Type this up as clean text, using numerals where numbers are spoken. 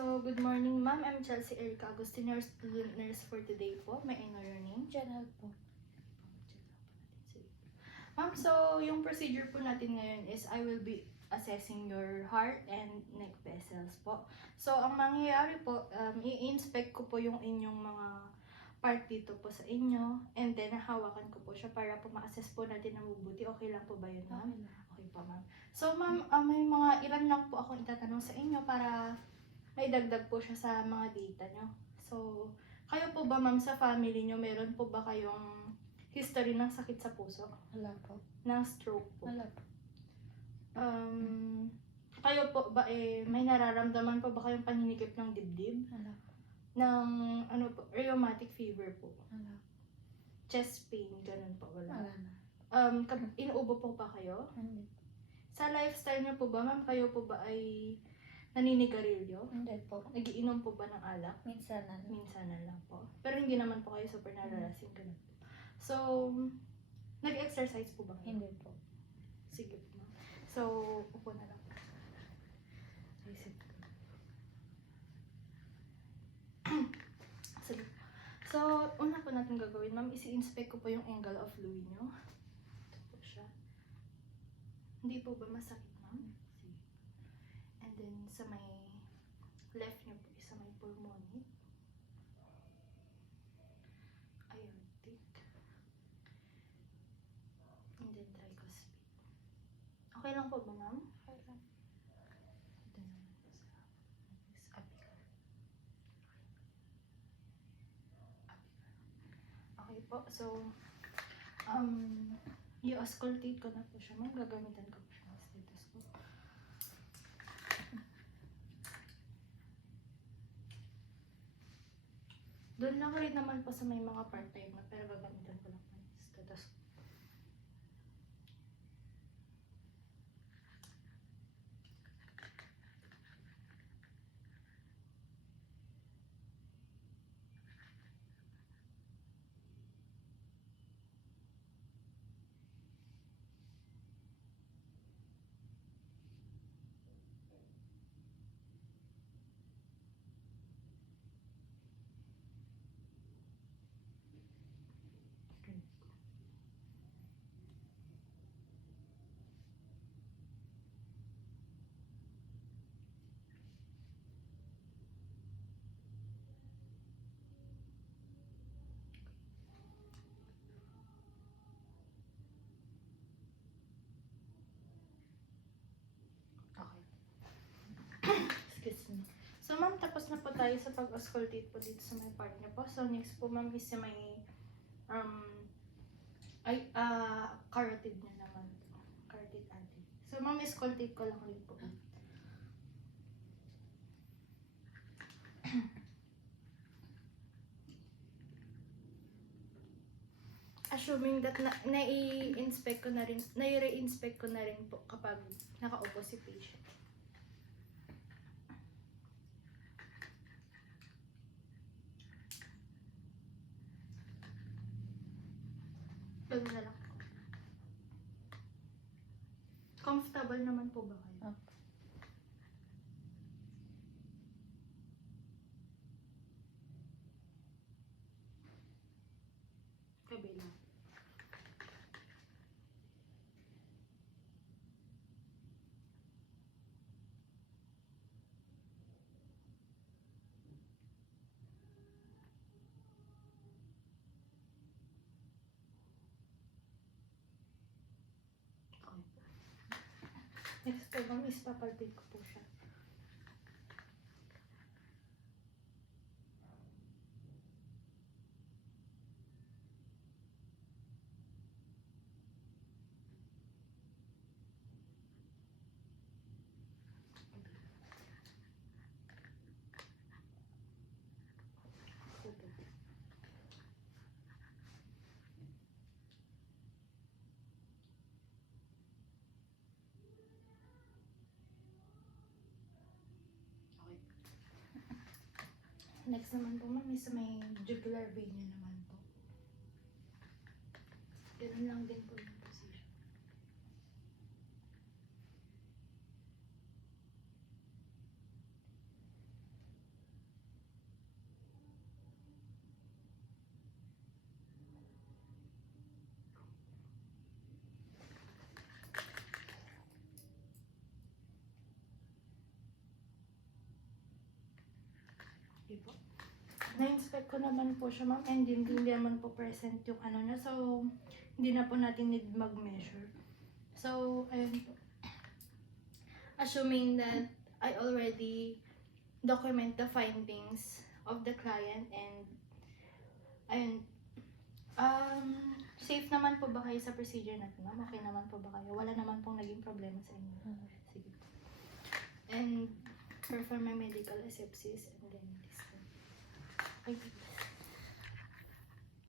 So, good morning, ma'am. I'm Chelsea Erica Agustin, your student nurse for today po. May I know your name? General po. Ma'am, so yung procedure po natin ngayon is I will be assessing your heart and neck vessels po. So, ang mangyayari po, i-inspect ko po yung inyong mga part dito po sa inyo and then hawakan ko po siya para po ma-assess po natin na mabuti. Okay lang po ba yun, ma'am? Okay po, ma'am. So, ma'am, may mga ilan lang po akong itatanong sa inyo para may dagdag po siya sa mga data nyo. So, kayo po ba, ma'am, sa family nyo, meron po ba kayong history ng sakit sa puso? Wala po. Ng stroke po? Wala po. Kayo po ba, may nararamdaman po ba kayong paninikip ng dibdib? Wala po. Ng, ano po, rheumatic fever po? Wala. Chest pain, ganun po, wala? Wala na. Inuubo po ba kayo? Hindi. Sa lifestyle nyo po ba, ma'am, kayo po ba ay naninigarilyo? Hindi po. Nagiinom po ba ng alak? Minsan na. Minsan na lang po. Pero hindi naman po kayo super nalalasing ganun po. So, nag-exercise po ba kayo? Hindi po. Sige po, ma'am. So, upo na lang. Sige. So, una po natin gagawin, ma'am, isi-inspect ko po yung angle of Louis nyo. Ito po siya. Hindi po ba masakit, ma'am? Sige. And then, sa may left nyo po, sa may pulmonic. Aortic. And then, tricuspid. Okay lang po ba, ma'am? Okay lang. Ito naman po sa apical. Okay po, so, i-auscultate ko na po siya, ma'am. Gagamitan ko po siya ng stethoscope. Doon lang rin naman po sa may mga part-time na, pero gagamitan ko lang po ng stethoscope. Excuse me. So, ma'am, tapos na po tayo sa pag-auscultate po dito sa may part niya po. So, next po, ma'am, is sa may carotid niya naman po. Carotid artery. So, ma'am, auscultate ko lang ulit po. Assuming that nai-inspect ko na rin, nai-re-inspect ko na rin po kapag nakaupo si patient. Pag na lang po. Comfortable naman po ba kayo? Opo. Kabila. Next po, ma'am, is papalpate ko po siya. Next naman po, ma'am, is may jugular vein niya naman po. Ganun lang din po yung position. Sige po. Na-inspect ko naman po siya, ma'am, and hindi naman po present yung ano niya. So, hindi na po natin need mag-measure. So, ayun po. Assuming that I already document the findings of the client and ayun, safe naman po ba kayo sa procedure natin, ma'am? Okay naman po ba kayo? Wala naman pong naging problema sa inyo. Sige po. And perform a medical asepsis and then this one. Okay.